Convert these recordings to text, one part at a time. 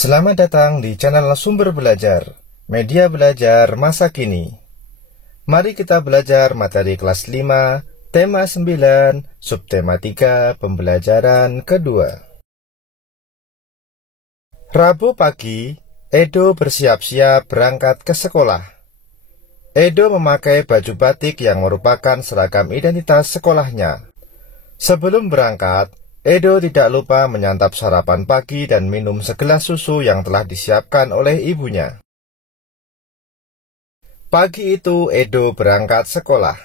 Selamat datang di channel Sumber Belajar, media belajar masa kini. Mari kita belajar materi kelas 5, tema 9, subtema 3, pembelajaran kedua. Rabu pagi, Edo bersiap-siap berangkat ke sekolah. Edo memakai baju batik yang merupakan seragam identitas sekolahnya. Sebelum berangkat, Edo tidak lupa menyantap sarapan pagi dan minum segelas susu yang telah disiapkan oleh ibunya. Pagi itu Edo berangkat sekolah.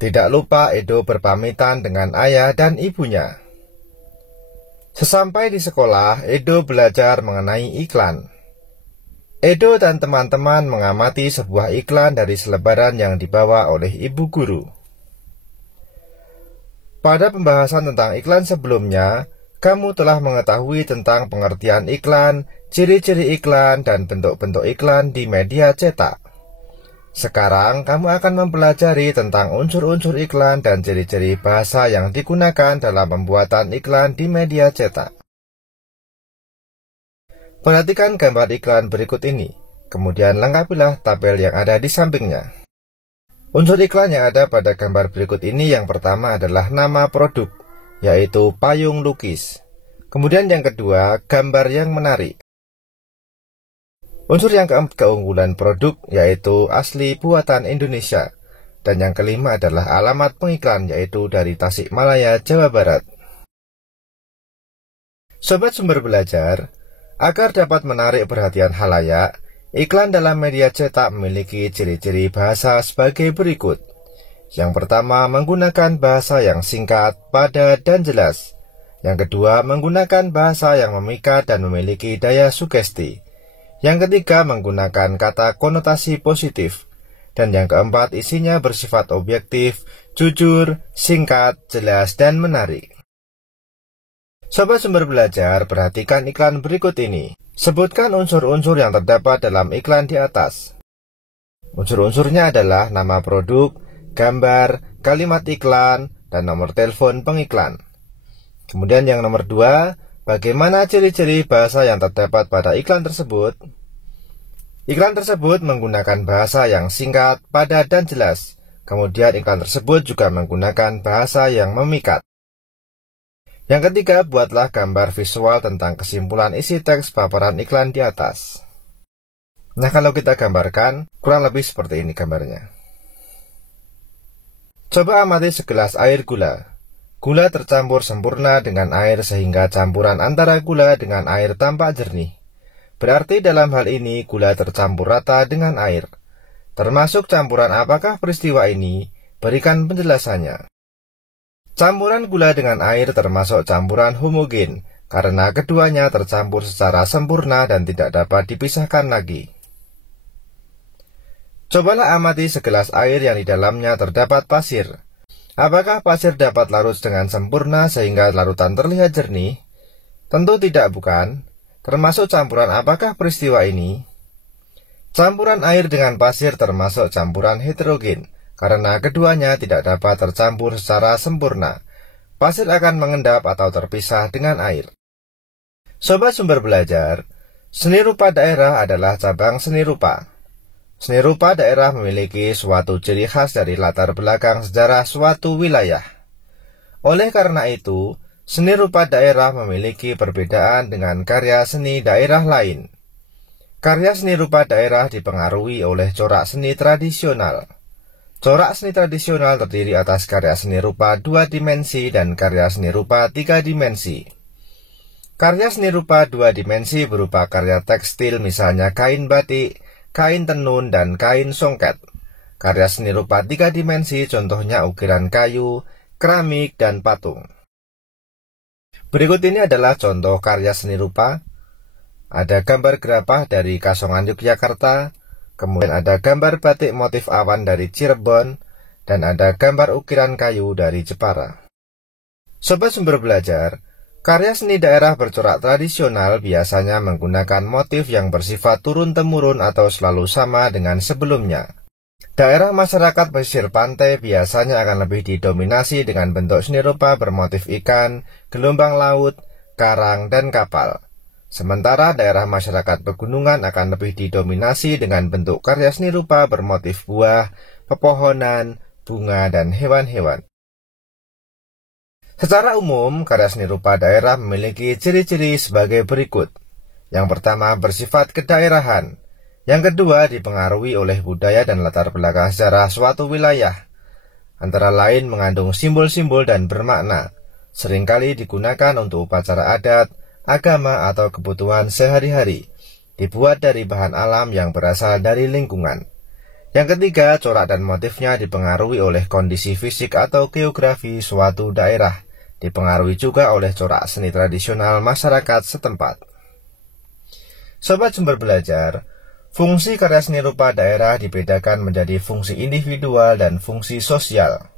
Tidak lupa Edo berpamitan dengan ayah dan ibunya. Sesampai di sekolah, Edo belajar mengenai iklan. Edo dan teman-teman mengamati sebuah iklan dari selebaran yang dibawa oleh ibu guru. Pada pembahasan tentang iklan sebelumnya, kamu telah mengetahui tentang pengertian iklan, ciri-ciri iklan, dan bentuk-bentuk iklan di media cetak. Sekarang kamu akan mempelajari tentang unsur-unsur iklan dan ciri-ciri bahasa yang digunakan dalam pembuatan iklan di media cetak. Perhatikan gambar iklan berikut ini, kemudian lengkapilah tabel yang ada di sampingnya. Unsur iklan yang ada pada gambar berikut ini yang pertama adalah nama produk, yaitu payung lukis. Kemudian yang kedua, gambar yang menarik. Unsur yang keempat, keunggulan produk, yaitu asli buatan Indonesia. Dan yang kelima adalah alamat pengiklan, yaitu dari Tasikmalaya, Jawa Barat. Sobat Sumber Belajar, agar dapat menarik perhatian khalayak, iklan dalam media cetak memiliki ciri-ciri bahasa sebagai berikut. Yang pertama, menggunakan bahasa yang singkat, padat, dan jelas. Yang kedua, menggunakan bahasa yang memikat dan memiliki daya sugesti. Yang ketiga, menggunakan kata konotasi positif. Dan yang keempat, isinya bersifat objektif, jujur, singkat, jelas, dan menarik. Sobat Sumber Belajar, perhatikan iklan berikut ini. Sebutkan unsur-unsur yang terdapat dalam iklan di atas. Unsur-unsurnya adalah nama produk, gambar, kalimat iklan, dan nomor telepon pengiklan. Kemudian yang nomor 2, bagaimana ciri-ciri bahasa yang terdapat pada iklan tersebut? Iklan tersebut menggunakan bahasa yang singkat, padat, dan jelas. Kemudian iklan tersebut juga menggunakan bahasa yang memikat. Yang ketiga, buatlah gambar visual tentang kesimpulan isi teks paparan iklan di atas. Nah, kalau kita gambarkan, kurang lebih seperti ini gambarnya. Coba amati segelas air gula. Gula tercampur sempurna dengan air sehingga campuran antara gula dengan air tampak jernih. Berarti dalam hal ini gula tercampur rata dengan air. Termasuk campuran apakah peristiwa ini? Berikan penjelasannya. Campuran gula dengan air termasuk campuran homogen, karena keduanya tercampur secara sempurna dan tidak dapat dipisahkan lagi. Cobalah amati segelas air yang di dalamnya terdapat pasir. Apakah pasir dapat larut dengan sempurna sehingga larutan terlihat jernih? Tentu tidak, bukan? Termasuk campuran apakah peristiwa ini? Campuran air dengan pasir termasuk campuran heterogen, karena keduanya tidak dapat tercampur secara sempurna. Pasir akan mengendap atau terpisah dengan air. Sobat Sumber Belajar, seni rupa daerah adalah cabang seni rupa. Seni rupa daerah memiliki suatu ciri khas dari latar belakang sejarah suatu wilayah. Oleh karena itu, seni rupa daerah memiliki perbedaan dengan karya seni daerah lain. Karya seni rupa daerah dipengaruhi oleh corak seni tradisional. Corak seni tradisional terdiri atas karya seni rupa 2 dimensi dan karya seni rupa 3 dimensi. Karya seni rupa 2 dimensi berupa karya tekstil misalnya kain batik, kain tenun, dan kain songket. Karya seni rupa 3 dimensi contohnya ukiran kayu, keramik, dan patung. Berikut ini adalah contoh karya seni rupa. Ada gambar gerabah dari Kasongan Yogyakarta, kemudian ada gambar batik motif awan dari Cirebon, dan ada gambar ukiran kayu dari Jepara. Sobat Sumber Belajar, karya seni daerah bercorak tradisional biasanya menggunakan motif yang bersifat turun-temurun atau selalu sama dengan sebelumnya. Daerah masyarakat pesisir pantai biasanya akan lebih didominasi dengan bentuk seni rupa bermotif ikan, gelombang laut, karang, dan kapal. Sementara daerah masyarakat pegunungan akan lebih didominasi dengan bentuk karya seni rupa bermotif buah, pepohonan, bunga, dan hewan-hewan. Secara umum, karya seni rupa daerah memiliki ciri-ciri sebagai berikut. Yang pertama, bersifat kedaerahan. Yang kedua, dipengaruhi oleh budaya dan latar belakang sejarah suatu wilayah. Antara lain mengandung simbol-simbol dan bermakna. Seringkali digunakan untuk upacara adat, agama, atau kebutuhan sehari-hari. Dibuat dari bahan alam yang berasal dari lingkungan. Yang ketiga, corak dan motifnya dipengaruhi oleh kondisi fisik atau geografi suatu daerah. Dipengaruhi juga oleh corak seni tradisional masyarakat setempat. Sobat Sumber Belajar, fungsi karya seni rupa daerah dibedakan menjadi fungsi individual dan fungsi sosial.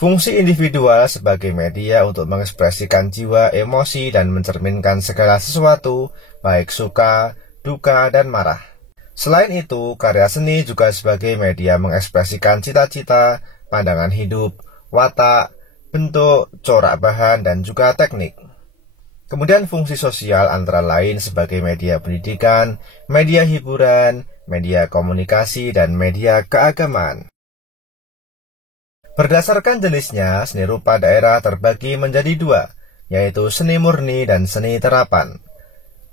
Fungsi individual sebagai media untuk mengekspresikan jiwa, emosi, dan mencerminkan segala sesuatu, baik suka, duka, dan marah. Selain itu, karya seni juga sebagai media mengekspresikan cita-cita, pandangan hidup, watak, bentuk, corak bahan, dan juga teknik. Kemudian fungsi sosial antara lain sebagai media pendidikan, media hiburan, media komunikasi, dan media keagamaan. Berdasarkan jenisnya, seni rupa daerah terbagi menjadi dua, yaitu seni murni dan seni terapan.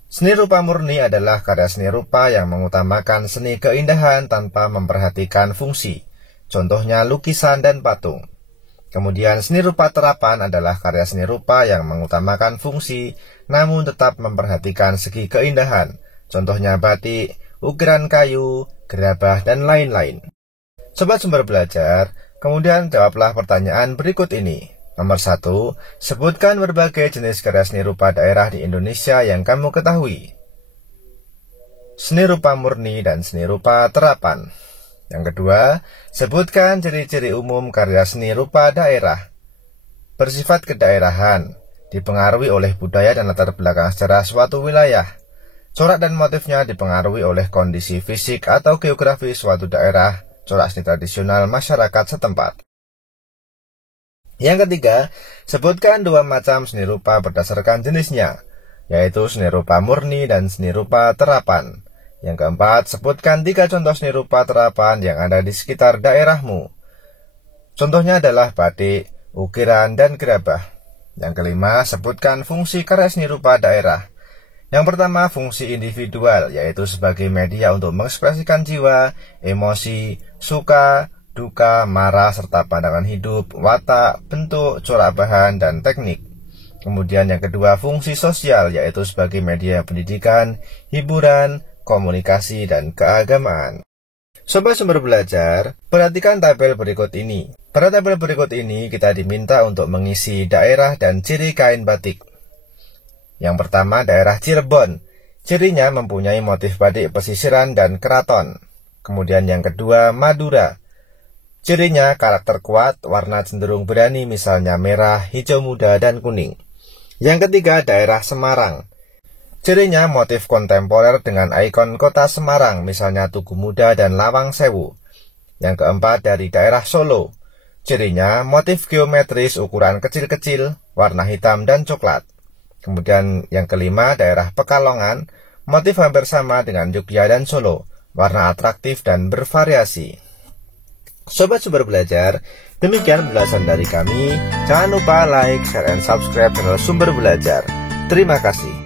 Seni rupa murni adalah karya seni rupa yang mengutamakan seni keindahan tanpa memperhatikan fungsi, contohnya lukisan dan patung. Kemudian seni rupa terapan adalah karya seni rupa yang mengutamakan fungsi, namun tetap memperhatikan segi keindahan, contohnya batik, ukiran kayu, gerabah, dan lain-lain. Sobat Sumber Belajar, kemudian jawablah pertanyaan berikut ini. Nomor 1, sebutkan berbagai jenis karya seni rupa daerah di Indonesia yang kamu ketahui. Seni rupa murni dan seni rupa terapan. Yang kedua, sebutkan ciri-ciri umum karya seni rupa daerah. Bersifat kedaerahan, dipengaruhi oleh budaya dan latar belakang sejarah suatu wilayah. Corak dan motifnya dipengaruhi oleh kondisi fisik atau geografi suatu daerah, corak seni tradisional masyarakat setempat. Yang ketiga, sebutkan dua macam seni rupa berdasarkan jenisnya, yaitu seni rupa murni dan seni rupa terapan. Yang keempat, sebutkan 3 contoh seni rupa terapan yang ada di sekitar daerahmu. Contohnya adalah batik, ukiran, dan gerabah. Yang kelima, sebutkan fungsi karya seni rupa daerah. Yang pertama, fungsi individual, yaitu sebagai media untuk mengekspresikan jiwa, emosi, suka, duka, marah, serta pandangan hidup, watak, bentuk, corak bahan, dan teknik. Kemudian yang kedua, fungsi sosial, yaitu sebagai media pendidikan, hiburan, komunikasi, dan keagamaan. Sobat Sumber Belajar, perhatikan tabel berikut ini. Pada tabel berikut ini, kita diminta untuk mengisi daerah dan ciri kain batik. Yang pertama, daerah Cirebon. Cirinya mempunyai motif batik pesisiran dan keraton. Kemudian yang kedua, Madura. Cirinya karakter kuat, warna cenderung berani, misalnya merah, hijau muda, dan kuning. Yang ketiga, daerah Semarang. Cirinya motif kontemporer dengan ikon kota Semarang, misalnya Tugu Muda dan Lawang Sewu. Yang keempat, dari daerah Solo. Cirinya motif geometris ukuran kecil-kecil, warna hitam dan coklat. Kemudian yang kelima, daerah Pekalongan, motif hampir sama dengan Jogja dan Solo, warna atraktif dan bervariasi. Sobat Sumber Belajar, demikian penjelasan dari kami. Jangan lupa like, share, and subscribe channel Sumber Belajar. Terima kasih.